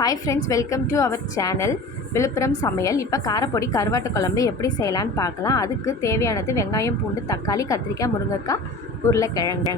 Hi friends, welcome to our channel Viluppuram சமையல். இப்போ காரப்பொடி கருவாட்டு குழம்பு எப்படி செய்யலான்னு பார்க்கலாம். அதுக்கு தேவையானது வெங்காயம், பூண்டு, தக்காளி, கத்திரிக்காய், முருங்கைக்காய், உருளைக்கிழங்கு.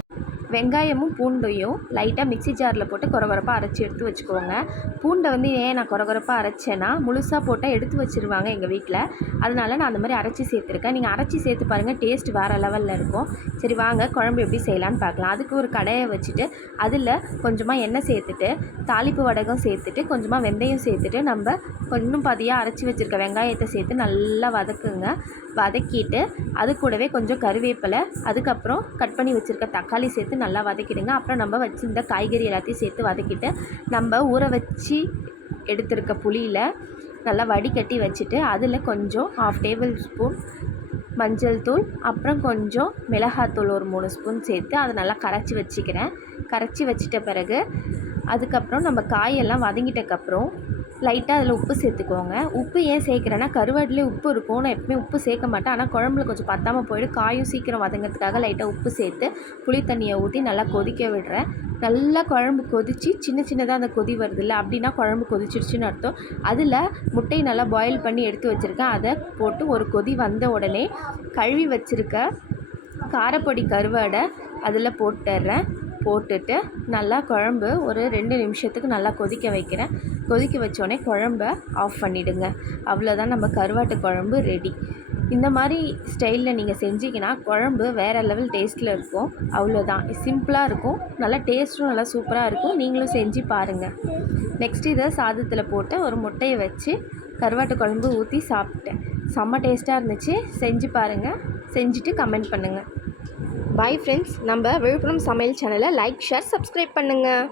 வெங்காயமும் பூண்டையும் லைட்டாக மிக்ஸி ஜாரில் போட்டு கொரகொரப்பாக அரைச்சி எடுத்து வச்சுக்கோங்க. பூண்டை ஏன் நான் கொரகொரப்பாக அரைச்சேன்னா, முழுசாக போட்டால் எடுத்து வச்சுருவாங்க எங்கள் வீட்டில். அதனால் நான் அந்த மாதிரி அரைச்சி சேர்த்துருக்கேன். நீங்கள் அரைச்சி சேர்த்து பாருங்கள், டேஸ்ட் வேறு லெவலில் இருக்கும். சரி வாங்க குழம்பு எப்படி செய்யலான்னு பார்க்கலாம். அதுக்கு ஒரு கடாயை வச்சுட்டு அதில் கொஞ்சமாக எண்ணெய் சேர்த்துட்டு, தாளிப்பு வடகம் சேர்த்துட்டு, கொஞ்சமாக வெந்தயம் சேர்த்துட்டு, நம்ம கொஞ்சம் பாதியாக அரைச்சி வச்சுருக்க வெங்காயத்தை சேர்த்து நல்லா வதக்குங்க. வதக்கிட்டு அது கூடவே கொஞ்சம் கருவேப்பிலை, அதுக்கப்புறம் கட் பண்ணி வச்சுருக்க தக்காளி சேர்த்து நல்லா வதக்கிடுங்க. அப்புறம் நம்ம வச்சுருந்த காய்கறி எல்லாத்தையும் சேர்த்து வதக்கிட்டு, நம்ம ஊற வச்சு எடுத்துருக்க புளியில் நல்லா வடிகட்டி வச்சுட்டு, அதில் கொஞ்சம் 1/2 டேபிள் ஸ்பூன் மஞ்சள் தூள், அப்புறம் கொஞ்சம் மிளகாத்தூள் ஒரு 3 ஸ்பூன் சேர்த்து அதை நல்லா கரைச்சி வச்சுக்கிறேன். கரைச்சி வச்சிட்ட பிறகு அதுக்கப்புறம் நம்ம காயெல்லாம் வதங்கிட்டக்கப்புறம் லைட்டாக அதில் உப்பு சேர்த்துக்கோங்க. உப்பு ஏன் சேர்க்குறேன்னா, கருவாட்டிலே உப்பு இருக்கும். நான் எப்பவுமே உப்பு சேர்க்க மாட்டேன். ஆனால் குழம்புல கொஞ்சம் பத்தாமல் போய்டும். காயும் சீக்கிரம் வதங்கிறதுக்காக லைட்டாக உப்பு சேர்த்து புளி தண்ணியை ஊற்றி நல்லா கொதிக்க விடுறேன். நல்லா குழம்பு கொதித்து சின்ன சின்னதாக அந்த கொதி வருதில்ல, அப்படின்னா குழம்பு கொதிச்சிடுச்சுன்னு அர்த்தம். அதில் முட்டையை நல்லா பாயில் பண்ணி எடுத்து வச்சுருக்கேன். அதை போட்டு ஒரு கொதி வந்த உடனே கழுவி வச்சுருக்க காரப்பொடி கருவாடை அதில் போட்டுடுறேன். போட்டுட்டு நல்லா குழம்பு ஒரு 2 நிமிஷத்துக்கு நல்லா கொதிக்க வைக்கிறேன். கொதிக்க வச்சோடனே குழம்ப ஆஃப் பண்ணிவிடுங்க. அவ்வளோதான், நம்ம கருவாட்டு குழம்பு ரெடி. இந்த மாதிரி ஸ்டைலில் நீங்கள் செஞ்சிங்கன்னா குழம்பு வேறு லெவல் டேஸ்ட்டில் இருக்கும். அவ்வளோதான், சிம்பிளாக இருக்கும். நல்லா டேஸ்ட்டும் நல்லா சூப்பராக இருக்கும். நீங்களும் செஞ்சு பாருங்கள். நெக்ஸ்ட் இதை சாதத்தில் போட்டு ஒரு முட்டையை வச்சு கருவாட்டு குழம்பு ஊற்றி சாப்பிட்டேன். செம்ம டேஸ்ட்டாக இருந்துச்சு. செஞ்சு பாருங்கள். செஞ்சுட்டு கமெண்ட் பண்ணுங்கள். Bye friends. நம்ம விழுப்புரம் சமையல் சேனலை லைக், ஷேர், சப்ஸ்கிரைப் பண்ணுங்கள்.